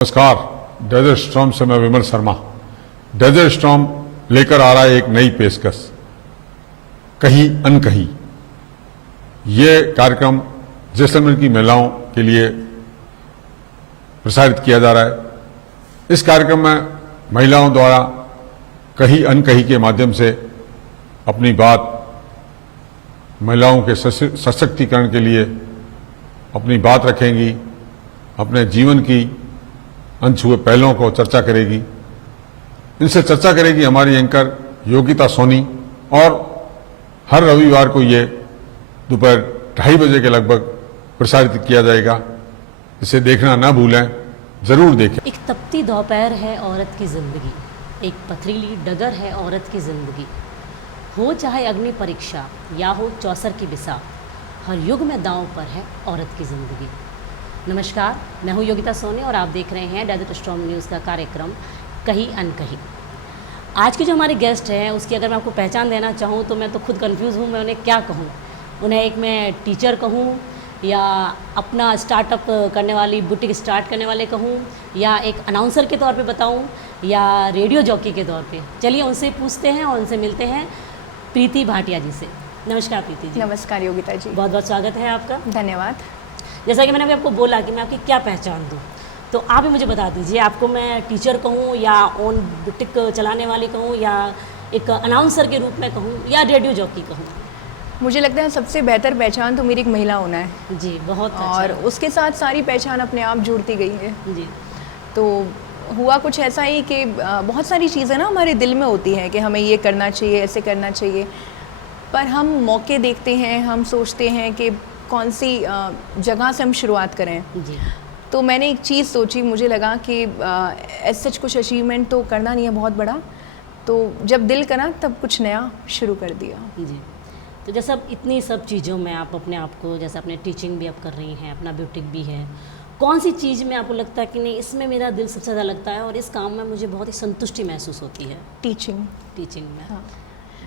नमस्कार। Desert storm से मैं विमल शर्मा। डेजर्ट स्टॉर्म लेकर आ रहा है एक नई पेशकश, कहीं अनकहीं। ये कार्यक्रम जैसलमेर की महिलाओं के लिए प्रसारित किया जा रहा है। इस कार्यक्रम में महिलाओं द्वारा कहीं अनकहीं के माध्यम से अपनी बात, महिलाओं के सशक्तिकरण के लिए अपनी बात रखेंगी, अपने जीवन की अनछुए पहलुओं को चर्चा करेगी। इनसे चर्चा करेगी हमारी एंकर योगिता सोनी, और हर रविवार को ये दोपहर 2:30 बजे के लगभग प्रसारित किया जाएगा। इसे देखना ना भूलें, जरूर देखें। एक तपती दोपहर है औरत की जिंदगी, एक पथरीली डगर है औरत की जिंदगी। हो चाहे अग्नि परीक्षा या हो चौसर की बिसात, हर युग में दांव पर है औरत की जिंदगी। नमस्कार, मैं हूं योगिता सोनी और आप देख रहे हैं डेजर्ट स्टॉर्म न्यूज़ का कार्यक्रम कहीं अनकहीं। आज के जो हमारे गेस्ट हैं उसकी अगर मैं आपको पहचान देना चाहूं तो मैं तो खुद कंफ्यूज हूं, मैं उन्हें क्या कहूं। उन्हें एक मैं टीचर कहूं, या अपना स्टार्टअप करने वाली बुटीक स्टार्ट करने वाले कहूं, या एक अनाउंसर के तौर पे बताऊं, या रेडियो जॉकी के तौर पे। चलिए उनसे पूछते हैं और उनसे मिलते हैं प्रीति भाटिया जी से। नमस्कार प्रीति जी। नमस्कार योगिता जी, बहुत बहुत स्वागत है आपका। धन्यवाद। जैसा कि मैंने अभी आपको बोला कि मैं आपकी क्या पहचान दूँ, तो आप ही मुझे बता दीजिए, आपको मैं टीचर कहूँ, या ओन बुटीक चलाने वाली कहूँ, या एक अनाउंसर के रूप में कहूँ, या रेडियो जॉकी कहूँ? मुझे लगता है सबसे बेहतर पहचान तो मेरी एक महिला होना है जी, बहुत अच्छा। और उसके साथ सारी पहचान अपने आप जुड़ती गई है जी। तो हुआ कुछ ऐसा ही कि बहुत सारी चीज़ें ना हमारे दिल में होती हैं कि हमें ये करना चाहिए, ऐसे करना चाहिए, पर हम मौके देखते हैं, हम सोचते हैं कि कौन सी जगह से हम शुरुआत करें। जी। तो मैंने एक चीज़ सोची, मुझे लगा कि ऐसा कुछ अचीवमेंट तो करना नहीं है बहुत बड़ा, तो जब दिल करा तब कुछ नया शुरू कर दिया। जी। तो जैसे अब इतनी सब चीज़ों में आप अपने आप को, जैसे अपने टीचिंग भी आप कर रही हैं, अपना बुटीक भी है, कौन सी चीज़ में आपको लगता है कि नहीं इसमें मेरा दिल सबसे ज़्यादा लगता है और इस काम में मुझे बहुत ही संतुष्टि महसूस होती है? टीचिंग में। हाँ,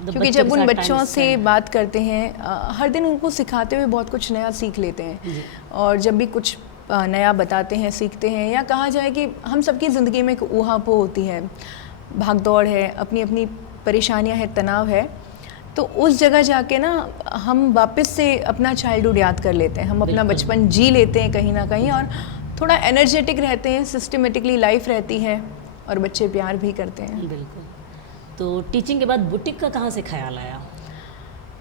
क्योंकि जब उन बच्चों से बात करते हैं, हर दिन उनको सिखाते हुए बहुत कुछ नया सीख लेते हैं, और जब भी कुछ नया बताते हैं, सीखते हैं, या कहा जाए कि हम सबकी ज़िंदगी में एक ऊहापोह होती है, भागदौड़ है, अपनी अपनी परेशानियां हैं, तनाव है, तो उस जगह जाके ना हम वापस से अपना चाइल्डहुड याद कर लेते हैं, हम अपना बचपन जी लेते हैं कहीं ना कहीं, और थोड़ा एनर्जेटिक रहते हैं, सिस्टमेटिकली लाइफ रहती है, और बच्चे प्यार भी करते हैं। बिल्कुल। तो टीचिंग के बाद बुटीक का कहाँ से ख्याल आया?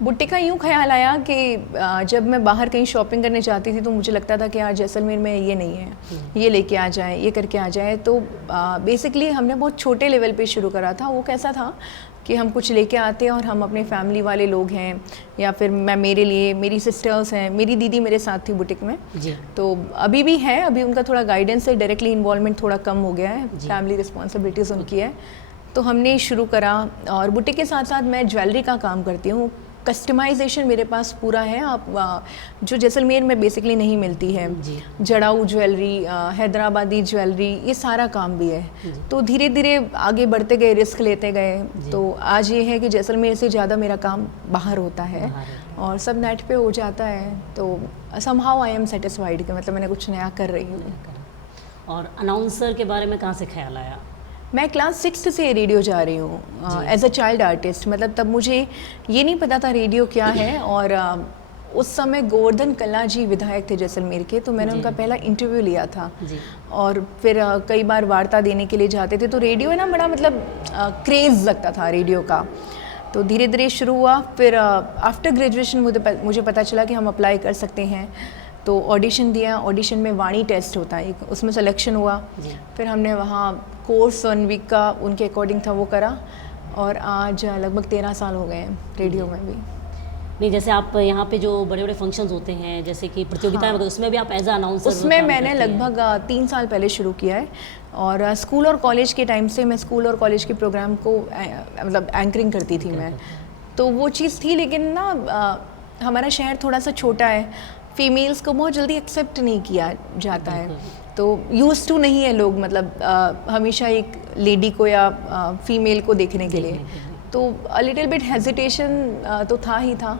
बुटीक का यूँ ख्याल आया कि जब मैं बाहर कहीं शॉपिंग करने जाती थी तो मुझे लगता था कि यार जैसलमेर में ये नहीं है, ये लेके आ जाए, ये करके आ जाए। तो बेसिकली हमने बहुत छोटे लेवल पे शुरू करा था। वो कैसा था कि हम कुछ लेके आते हैं और हम अपने फैमिली वाले लोग हैं, या फिर मैं मेरे लिए, मेरी सिस्टर्स हैं, मेरी दीदी मेरे साथ थी बुटीक में जी। तो अभी भी है, अभी उनका थोड़ा गाइडेंस है, डायरेक्टली इन्वॉल्वमेंट थोड़ा कम हो गया है, फैमिली रिस्पॉन्सिबिलिटीज़ उनकी है, तो हमने शुरू करा। और बुटीक के साथ साथ मैं ज्वेलरी का काम करती हूँ, कस्टमाइजेशन मेरे पास पूरा है, आप जो जैसलमेर में बेसिकली नहीं मिलती है, जड़ाऊ ज्वेलरी, हैदराबादी ज्वेलरी, ये सारा काम भी है। तो धीरे धीरे आगे बढ़ते गए, रिस्क लेते गए, तो आज ये है कि जैसलमेर से ज़्यादा मेरा काम बाहर होता है और सब नेट पे हो जाता है। तो समहाउ आई एम सेटिस्फाइड कि मतलब मैंने कुछ नया कर रही हूँ। और अनाउंसर के बारे में कहाँ से ख्याल आया? मैं क्लास 6 से रेडियो जा रही हूँ एज अ चाइल्ड आर्टिस्ट। मतलब तब मुझे ये नहीं पता था रेडियो क्या है, और उस समय गोवर्धन कल्ला जी विधायक थे जैसलमेर के, तो मैंने उनका पहला इंटरव्यू लिया था और फिर कई बार वार्ता देने के लिए जाते थे। तो रेडियो है ना, बड़ा मतलब क्रेज़ लगता था रेडियो का। तो धीरे धीरे शुरू हुआ। फिर आफ्टर ग्रेजुएशन मुझे पता चला कि हम अप्लाई कर सकते हैं, तो ऑडिशन दिया। ऑडिशन में वाणी टेस्ट होता है, उसमें सिलेक्शन हुआ। फिर हमने वहाँ कोर्स 1 वीक का उनके अकॉर्डिंग था वो करा, और आज लगभग 13 साल हो गए हैं रेडियो में भी। नहीं, जैसे आप यहाँ पे जो बड़े बड़े फंक्शंस होते हैं, जैसे कि प्रतियोगिताएं वगैरह, उसमें भी आप एज अ अनाउंसर? उसमें मैंने लगभग 3 साल पहले शुरू किया है, और स्कूल और कॉलेज के टाइम से मैं स्कूल और कॉलेज के प्रोग्राम को मतलब एंकरिंग करती थी मैं। तो वो चीज़ थी, लेकिन ना हमारा शहर थोड़ा सा छोटा है, फीमेल्स को बहुत जल्दी एक्सेप्ट नहीं किया जाता है, तो यूज़ टू नहीं है लोग, मतलब हमेशा एक लेडी को या फीमेल को देखने के लिए, तो अ लिटिल बिट हेजिटेशन तो था ही था।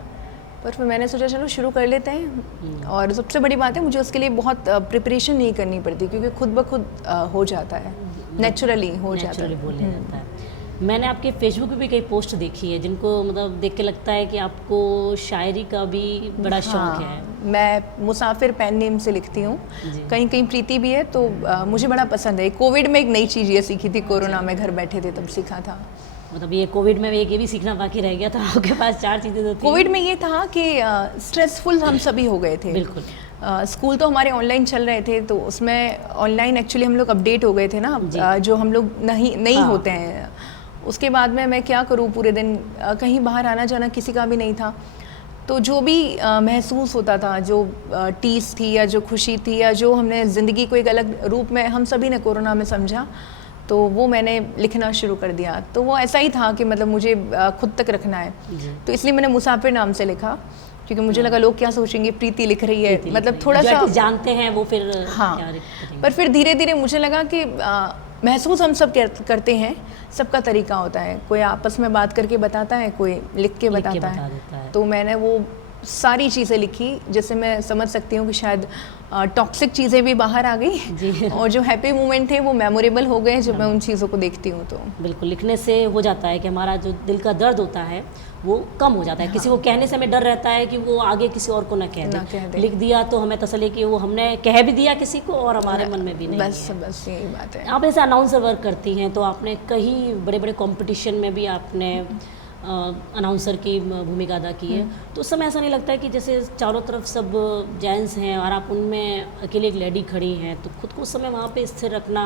पर फिर मैंने सोचा चलो शुरू कर लेते हैं। और सबसे बड़ी बात है मुझे उसके लिए बहुत प्रिपरेशन नहीं करनी पड़ती, क्योंकि खुद ब खुद हो जाता है, नेचुरली हो जाता नेचुरली है। बोलने जाता है। मैंने आपके फेसबुक पे भी कई पोस्ट देखी है जिनको मतलब देख के लगता है कि आपको शायरी का भी बड़ा शौक है। मैं मुसाफिर पेन नेम से लिखती हूँ, जी। कहीं कहीं प्रीति भी है, तो मुझे बड़ा पसंद है। कोविड में एक नई चीज़ ये सीखी थी, कोरोना में घर बैठे थे तब सीखा था। मतलब ये कोविड में एक ये भी सीखना बाकी रह गया था, आपके पास 4 चीज़ें तो थी। कोविड में ये था कि स्ट्रेसफुल हम सभी हो गए थे। बिल्कुल। स्कूल तो हमारे ऑनलाइन चल रहे थे, तो उसमें ऑनलाइन एक्चुअली हम लोग अपडेट हो गए थे ना, जो हम लोग नहीं हाँ। होते हैं। उसके बाद में मैं क्या करूँ, पूरे दिन कहीं बाहर आना जाना किसी का भी नहीं था। तो जो भी महसूस होता था, जो टीस थी या जो खुशी थी या जो हमने ज़िंदगी को एक अलग रूप में हम सभी ने कोरोना में समझा, तो वो मैंने लिखना शुरू कर दिया। तो वो ऐसा ही था कि मतलब मुझे खुद तक रखना है, तो इसलिए मैंने मुसाफिर नाम से लिखा, क्योंकि मुझे लगा लोग क्या सोचेंगे, प्रीति लिख रही है, मतलब थोड़ा जो सा artist जानते हैं वो फिर हाँ। क्या करेंगे। पर फिर धीरे धीरे मुझे लगा कि महसूस हम सब करते हैं, सबका तरीका होता है। कोई आपस में बात करके बताता है, कोई लिख के लिख के बताता बता देता है। है। तो मैंने वो सारी चीज़ें लिखी, जिससे मैं समझ सकती हूँ कि शायद टॉक्सिक चीज़ें भी बाहर आ गई जी। और जो हैप्पी मोमेंट थे वो मेमोरेबल हो गए जब मैं उन चीज़ों को देखती हूँ। तो बिल्कुल, लिखने से हो जाता है कि हमारा जो दिल का दर्द होता है वो कम हो जाता है। किसी को कहने से हमें डर रहता है कि वो आगे किसी और को ना कह ना कह दे। दे। लिख दिया तो हमें तसल्ली कि वो हमने कह भी दिया किसी को और हमारे मन में भी नहीं बस है। बस यही बात है। आप ऐसे अनाउंसर वर्क करती हैं, तो आपने कई बड़े बड़े कंपटीशन में भी आपने अनाउंसर की भूमिका अदा की है। तो उस समय ऐसा नहीं लगता है कि जैसे चारों तरफ सब जेंट्स हैं और आप उनमें अकेले एक लेडी खड़ी हैं, तो खुद को उस समय वहाँ पे स्थिर रखना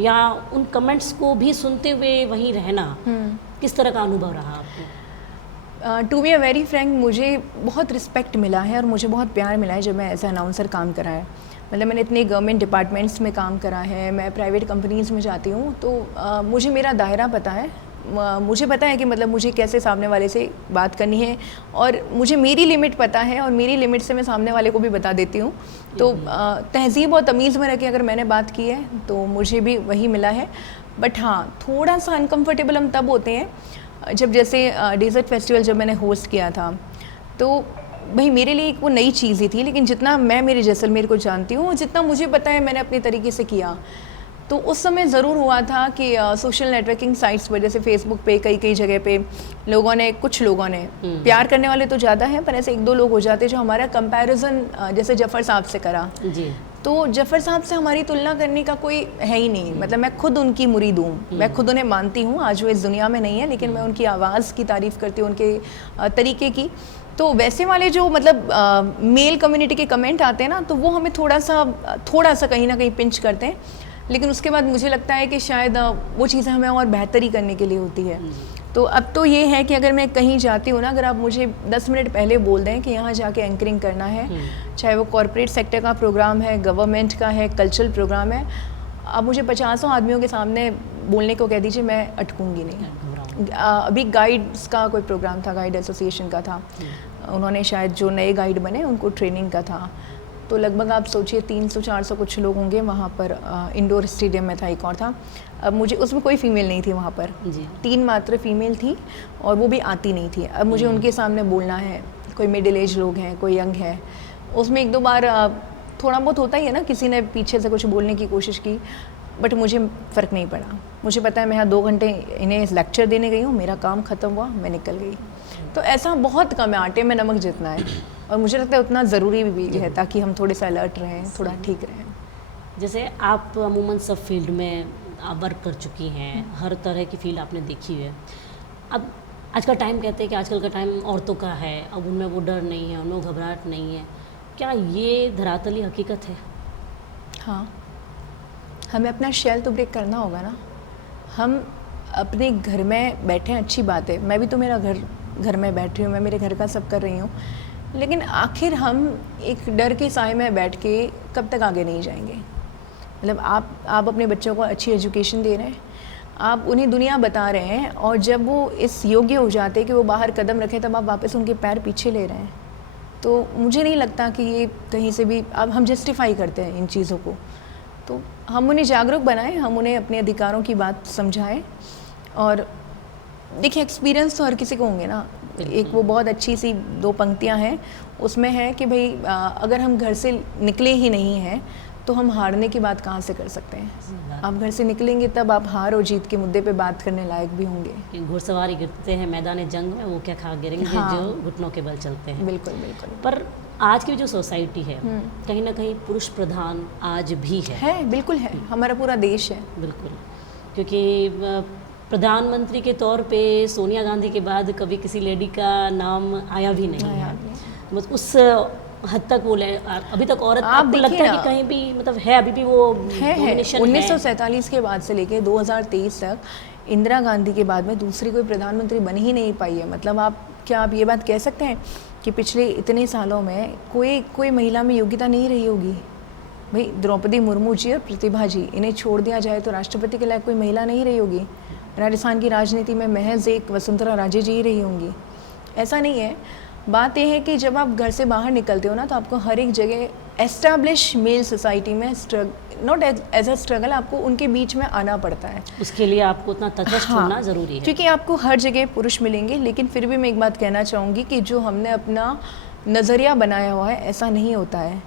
या उन कमेंट्स को भी सुनते हुए वहीं रहना, किस तरह का अनुभव रहा आपको? To be a very frank, मुझे बहुत रिस्पेक्ट मिला है और मुझे बहुत प्यार मिला है जब मैं एज अनाउंसर काम करा है। मतलब मैंने इतने गवर्नमेंट डिपार्टमेंट्स में काम करा है, मैं प्राइवेट कंपनीज़ में जाती हूँ, तो मुझे मेरा दायरा पता है। मुझे पता है कि मतलब मुझे कैसे सामने वाले से बात करनी है, और मुझे मेरी लिमिट पता है और मेरी लिमिट से मैं सामने वाले को भी बता देती हूँ। तो तहज़ीब और तमीज़ में रह के अगर मैंने बात की है तो मुझे भी वही मिला है। बट हाँ, थोड़ा सा अनकम्फर्टेबल हम तब होते हैं जब जैसे डेजर्ट फेस्टिवल जब मैंने होस्ट किया था, तो भाई मेरे लिए एक वो नई चीज़ ही थी, लेकिन जितना मैं मेरे जैसलमेर को जानती हूँ, जितना मुझे पता है मैंने अपने तरीके से किया। तो उस समय ज़रूर हुआ था कि सोशल नेटवर्किंग साइट्स पर, जैसे फेसबुक पे कई जगह पे लोगों ने, कुछ लोगों ने, प्यार करने वाले तो ज़्यादा हैं, पर ऐसे 1-2 लोग हो जाते जो हमारा कंपैरिजन जैसे जफ़र साहब से करा। जी। तो जफ़र साहब से हमारी तुलना करने का कोई है ही नहीं। मतलब मैं खुद उनकी मुरीद हूँ, मैं खुद उन्हें मानती हूँ। आज वो इस दुनिया में नहीं है, लेकिन मैं उनकी आवाज़ की तारीफ़ करती हूँ, उनके तरीके की। तो वैसे वाले जो मतलब मेल कम्युनिटी के कमेंट आते हैं ना, तो वो हमें थोड़ा सा कहीं ना कहीं पिंच करते हैं। लेकिन उसके बाद मुझे लगता है कि शायद वो चीज़ें हमें और बेहतरी करने के लिए होती है। तो अब तो ये है कि अगर मैं कहीं जाती हूँ ना, अगर आप मुझे 10 मिनट पहले बोल दें कि यहाँ जाके एंकरिंग करना है, चाहे वो कॉर्पोरेट सेक्टर का प्रोग्राम है, गवर्नमेंट का है, कल्चरल प्रोग्राम है, आप मुझे 50 आदमियों के सामने बोलने को कह दीजिए, मैं अटकूँगी नहीं। अभी गाइड्स का कोई प्रोग्राम था, गाइड एसोसिएशन का था, उन्होंने शायद जो नए गाइड बने उनको ट्रेनिंग का था, तो लगभग आप सोचिए 300-400 कुछ लोग होंगे वहाँ पर। इंडोर स्टेडियम में था, एक और था। अब मुझे उसमें कोई फीमेल नहीं थी वहाँ पर, 3 मात्र फीमेल थी और वो भी आती नहीं थी। अब मुझे उनके सामने बोलना है, कोई मिडिल एज लोग हैं, कोई यंग है, उसमें 1-2 बार थोड़ा बहुत होता ही है ना, किसी ने पीछे से कुछ बोलने की कोशिश की, बट मुझे फ़र्क नहीं पड़ा। मुझे पता है मैं यहाँ 2 घंटे इन्हें लेक्चर देने गई हूँ, मेरा काम ख़त्म हुआ, मैं निकल गई। तो ऐसा बहुत कम है, आटे में नमक जितना है, और मुझे लगता है उतना ज़रूरी भी है ताकि हम थोड़े से अलर्ट रहें, थोड़ा ठीक रहें। जैसे आप अमूमन सब फील्ड में आप वर्क कर चुकी हैं, हर तरह की फील्ड आपने देखी है। अब आज का टाइम, कहते हैं कि आजकल का टाइम औरतों का है, अब उनमें वो डर नहीं है, उनमें घबराहट नहीं है, क्या ये धरातली हकीकत है? हाँ, हमें अपना शेल तो ब्रेक करना होगा ना। हम अपने घर में बैठे हैं, अच्छी बात है, मैं भी तो मेरा घर में बैठ रही हूँ, मैं मेरे घर का सब कर रही हूँ, लेकिन आखिर हम एक डर के साए में बैठ के कब तक आगे नहीं जाएंगे। मतलब आप अपने बच्चों को अच्छी एजुकेशन दे रहे हैं, आप उन्हें दुनिया बता रहे हैं, और जब वो इस योग्य हो जाते हैं कि वो बाहर कदम रखें, तब आप वापस उनके पैर पीछे ले रहे हैं। तो मुझे नहीं लगता कि ये कहीं से भी अब हम जस्टिफाई करते हैं इन चीज़ों को। तो हम उन्हें जागरूक बनाएं, हम उन्हें अपने अधिकारों की बात समझाएं। और देखिए, एक्सपीरियंस तो हर किसी को होंगे ना, एक वो बहुत अच्छी सी 2 पंक्तियां हैं, उसमें है कि भाई अगर हम घर से निकले ही नहीं हैं तो हम हारने की बात कहाँ से कर सकते हैं। आप घर से निकलेंगे तब आप हार और जीत के मुद्दे पे बात करने लायक भी होंगे। कि घुड़सवारी गिरते हैं मैदान जंग में, वो क्या खा गिरेंगे हाँ। जो घुटनों के बल चलते हैं। बिल्कुल बिल्कुल। पर आज की जो सोसाइटी है कहीं ना कहीं पुरुष प्रधान आज भी है। बिल्कुल है, हमारा पूरा देश है। बिल्कुल, क्योंकि प्रधानमंत्री के तौर पे सोनिया गांधी के बाद कभी किसी लेडी का नाम आया भी नहीं है। बस उस हद तक वो अभी तक औरत, आपको लगता है कि कहीं भी मतलब है अभी भी वो है 1947 के बाद से लेके 2023 तक इंदिरा गांधी के बाद में दूसरी कोई प्रधानमंत्री बन ही नहीं पाई है। मतलब आप ये बात कह सकते हैं कि पिछले इतने सालों में कोई महिला में योग्यता नहीं रही होगी। भाई द्रौपदी मुर्मू जी और प्रतिभा जी, इन्हें छोड़ दिया जाए तो राष्ट्रपति के लायक कोई महिला नहीं रही होगी। राजस्थान की राजनीति में महज एक वसुंधरा राजे जी ही रही होंगी। ऐसा नहीं है। बात यह है कि जब आप घर से बाहर निकलते हो ना तो आपको हर एक जगह एस्टैब्लिश मेल सोसाइटी में नॉट एज अ स्ट्रगल आपको उनके बीच में आना पड़ता है। उसके लिए आपको उतना तटस्थ होना ज़रूरी है, क्योंकि आपको हर जगह पुरुष मिलेंगे। लेकिन फिर भी मैं एक बात कहना चाहूँगी कि जो हमने अपना नज़रिया बनाया हुआ है ऐसा नहीं होता है।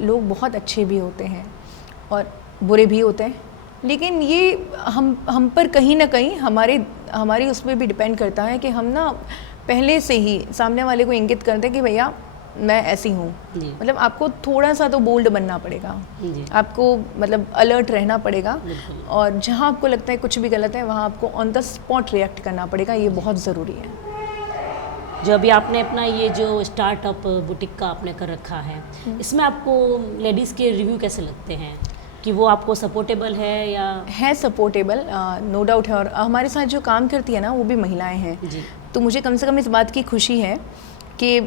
लोग बहुत अच्छे भी होते हैं और बुरे भी होते हैं, लेकिन ये हम पर कहीं ना कहीं हमारी उस पर भी डिपेंड करता है कि हम ना पहले से ही सामने वाले को इंगित करते हैं कि भैया मैं ऐसी हूँ। मतलब आपको थोड़ा सा तो बोल्ड बनना पड़ेगा, आपको मतलब अलर्ट रहना पड़ेगा, और जहाँ आपको लगता है कुछ भी गलत है वहाँ आपको ऑन द स्पॉट रिएक्ट करना पड़ेगा। ये बहुत ज़रूरी है। जो अभी आपने अपना ये जो स्टार्टअप बुटीक का आपने कर रखा है, इसमें आपको लेडीज़ के रिव्यू कैसे लगते हैं कि वो आपको सपोर्टेबल है या? है सपोर्टेबल, नो डाउट है। और हमारे साथ जो काम करती है ना वो भी महिलाएं हैं जी। तो मुझे कम से कम इस बात की खुशी है कि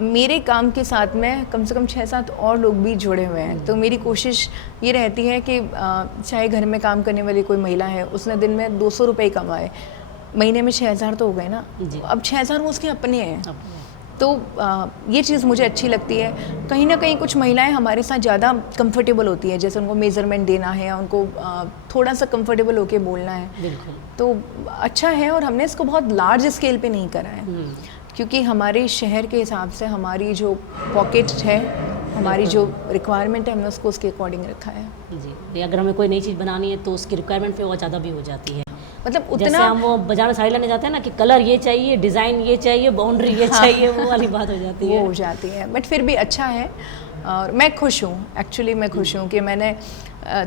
मेरे काम के साथ में कम से कम 6-7 और लोग भी जुड़े हुए हैं। तो मेरी कोशिश ये रहती है कि चाहे घर में काम करने वाली कोई महिला है, उसने दिन में 200 रुपये कमाए, महीने में 6,000 तो हो गए ना। अब 6,000 वो उसके अपने हैं। तो ये चीज़ मुझे अच्छी लगती है। कहीं ना कहीं कुछ महिलाएं हमारे साथ ज़्यादा कंफर्टेबल होती है, जैसे उनको मेज़रमेंट देना है, उनको थोड़ा सा कंफर्टेबल होके बोलना है, तो अच्छा है। और हमने इसको बहुत लार्ज स्केल पे नहीं करा है, क्योंकि हमारे शहर के हिसाब से हमारी जो पॉकेट है, हमारी जो रिक्वायरमेंट है, हमने उसको उसके अकॉर्डिंग रखा है। जी, अगर हमें कोई नई चीज़ बनानी है तो उसकी रिक्वायरमेंट पे वो ज़्यादा भी हो जाती है। मतलब उतना जैसे हम वो बाजार में साड़ी लेने जाते हैं ना कि कलर ये चाहिए, डिज़ाइन ये चाहिए, बाउंड्री ये चाहिए, वो वाली बात हो जाती है। वो हो जाती है, बट फिर भी अच्छा है। और मैं खुश हूँ, एक्चुअली मैं खुश हूँ कि मैंने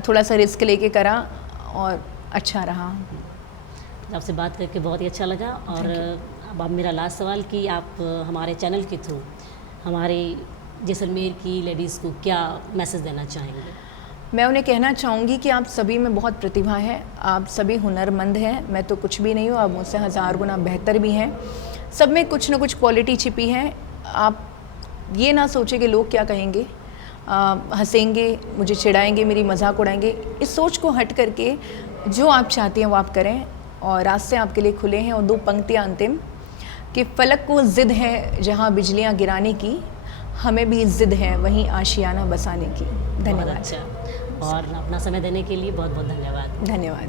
थोड़ा सा रिस्क लेके करा और अच्छा रहा। आपसे बात करके बहुत ही अच्छा लगा। और अब मेरा लास्ट सवाल कि आप हमारे चैनल के थ्रू हमारे जैसलमेर की लेडीज़ को क्या मैसेज देना चाहेंगे? मैं उन्हें कहना चाहूँगी कि आप सभी में बहुत प्रतिभा है, आप सभी हुनरमंद हैं। मैं तो कुछ भी नहीं हूँ, आप मुझसे 1000 गुना बेहतर भी हैं। सब में कुछ ना कुछ क्वालिटी छिपी है। आप ये ना सोचें कि लोग क्या कहेंगे, हंसेंगे, मुझे चिढ़ाएंगे, मेरी मजाक उड़ाएंगे। इस सोच को हट करके जो आप चाहती हैं वो आप करें, और रास्ते आपके लिए खुले हैं। और 2 पंक्तियाँ अंतिम कि फलक को ज़िद है जहाँ बिजलियाँ गिराने की, हमें भी ज़िद है वहीं आशियाना बसाने की। धन्यवाद। अच्छा, और अपना समय देने के लिए बहुत बहुत धन्यवाद। धन्यवाद।